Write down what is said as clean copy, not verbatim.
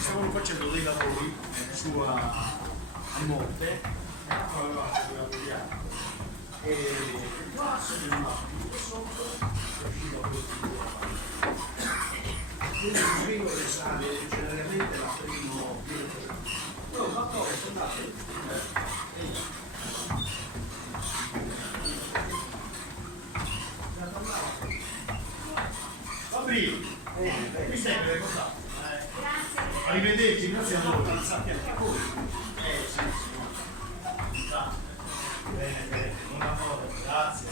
stavano facendo dei lavori su a monte, e qua sono rimasti tutto sotto e fino a quindi il primo che sale generalmente la primo no, ma poi sono andate Fabri, mi stai cosa? Grazie. Arrivederci, grazie a voi. Sappiamo che voi. Sì, sì. Bene, buon lavoro, grazie.